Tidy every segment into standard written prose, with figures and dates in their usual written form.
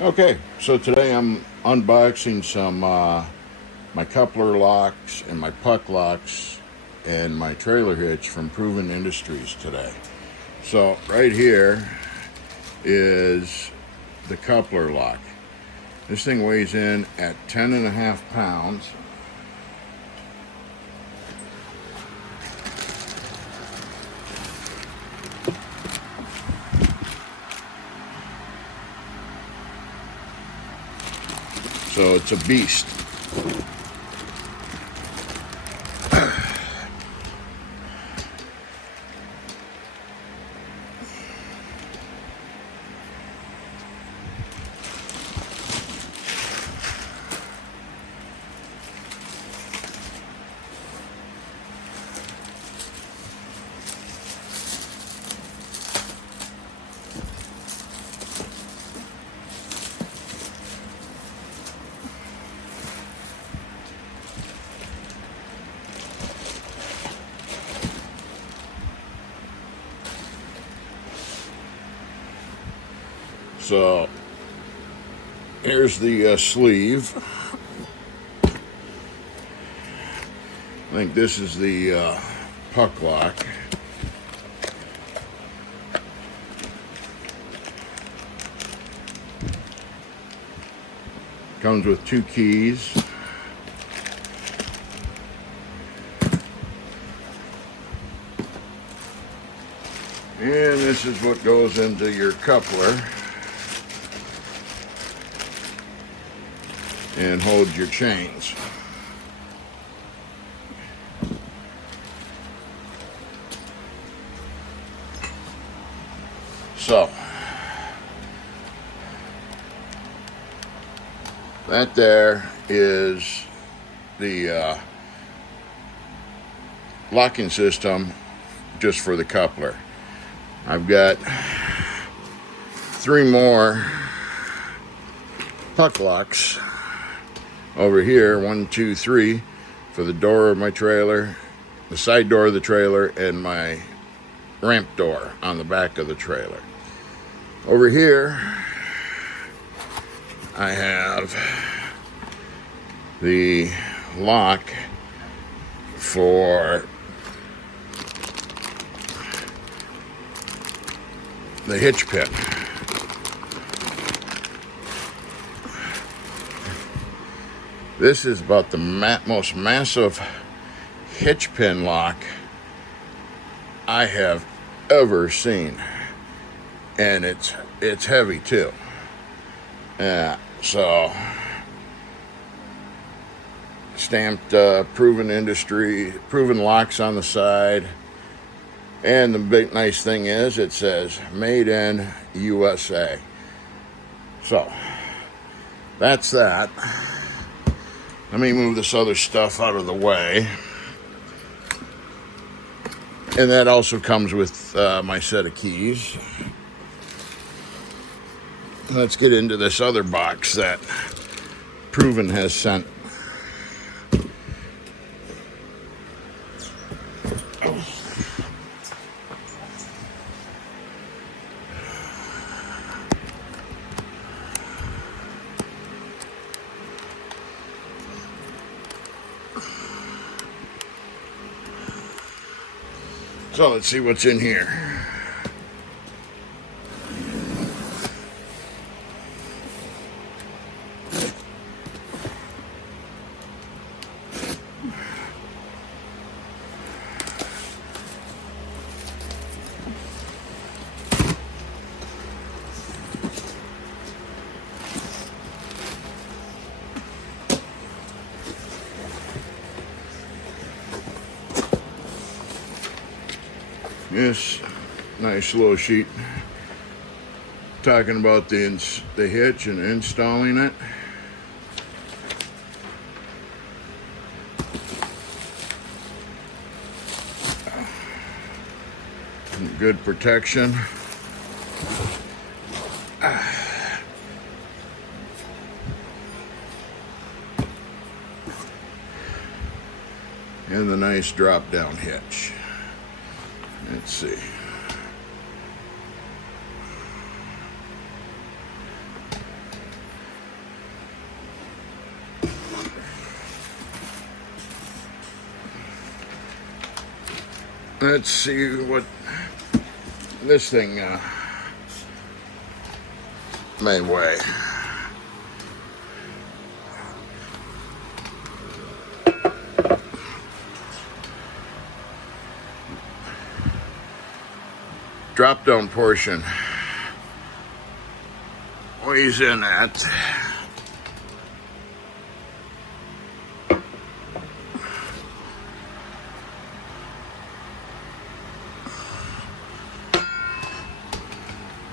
Okay, so today I'm unboxing some my coupler locks and my puck locks and my trailer hitch from Proven Industries today. So right here is the coupler lock. This thing weighs in at 10.5 pounds. So it's a beast. So here's the sleeve. I think this is the puck lock. Comes with 2 keys. And this is what goes into your coupler and holds your chains. So that there is the locking system just for the coupler. I've got 3 more puck locks over here, 1, 2, 3, for the door of my trailer, the side door of the trailer, and my ramp door on the back of the trailer. Over here, I have the lock for the hitch pin. This is about the most massive hitch pin lock I have ever seen, and it's heavy too. So stamped proven locks on the side, and the big nice thing is it says made in USA. So that's that. Let me move this other stuff out of the way. And that also comes with my set of keys. Let's get into this other box that Proven has sent. So let's see what's in here. This nice little sheet talking about the hitch and installing it. Good protection. And the nice drop down hitch. Let's see. Let's see what this thing may weigh. Drop down portion weighs in at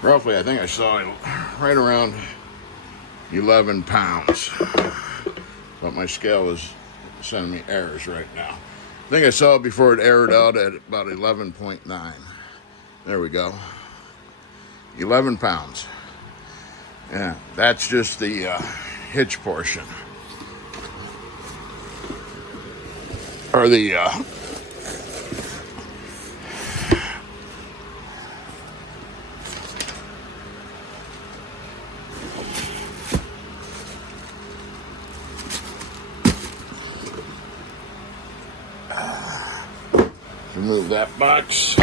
roughly, I think I saw it right around 11 pounds. But my scale is sending me errors right now. I think I saw it before it errored out at about 11.9. There we go. 11 pounds. Yeah, that's just the hitch portion. Or the remove that box.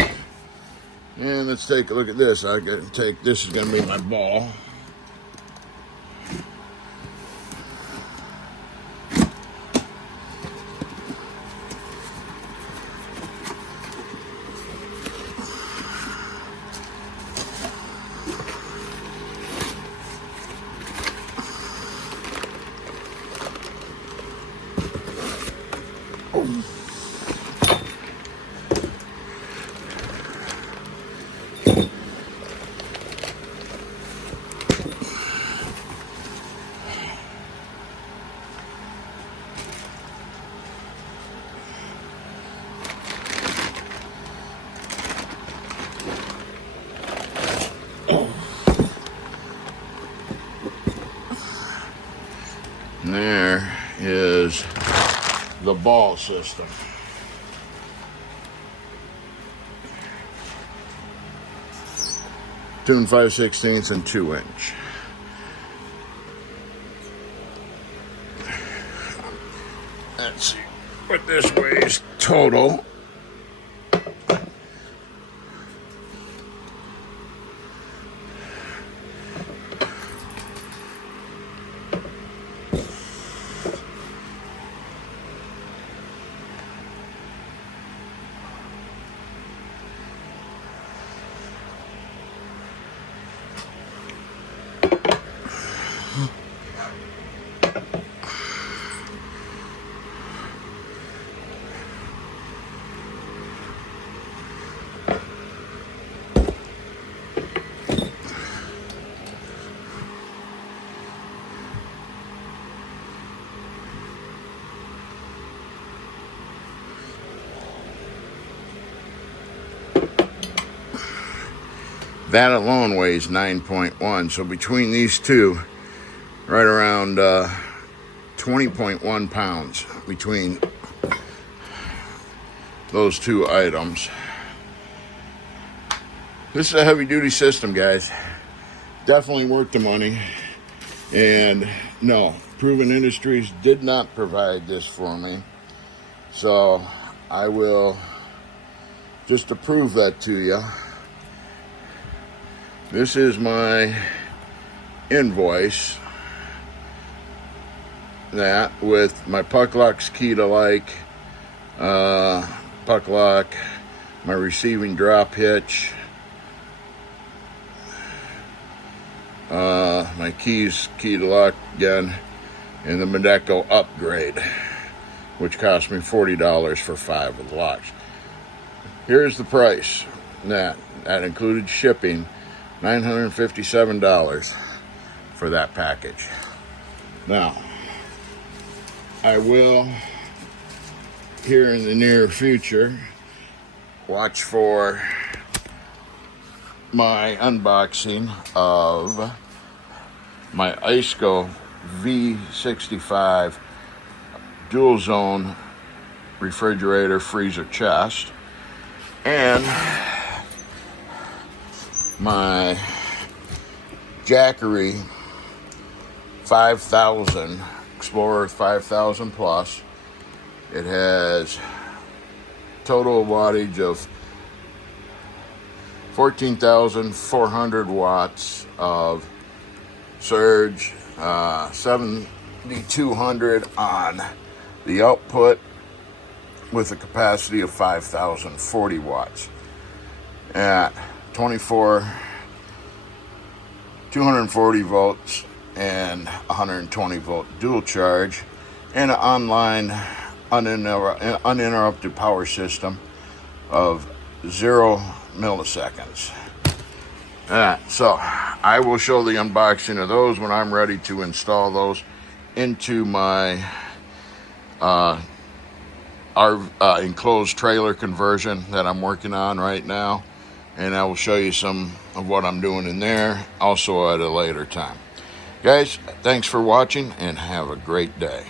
And let's take a look at this. I can take this is going to be my ball. And there is the ball system. Tune 5/16 and 2-inch. Let's see what this weighs total. That alone weighs 9.1. So between these two, right around 20.1 pounds between those two items. This is a heavy duty system, guys. Definitely worth the money. And no, Proven Industries did not provide this for me. So I will just to prove that to you. This is my invoice. That with my puck locks key to like, puck lock, my receiving drop hitch, my key to lock again, and the Medeco upgrade, which cost me $40 for 5 of the locks. Here's the price. That included shipping. $957 for that package. Now, I will, here in the near future, watch for my unboxing of my Iceco V65 dual zone refrigerator freezer chest and my Jackery 5000 Explorer 5000 Plus. It has total wattage of 14,400 watts of surge, 7,200 on the output, with a capacity of 5,040 watts at 240 volts and 120 volt dual charge, and an online uninterrupted power system of 0 milliseconds. So I will show the unboxing of those when I'm ready to install those into my our enclosed trailer conversion that I'm working on right now, and I will show you some of what I'm doing in there also at a later time. Guys, thanks for watching and have a great day.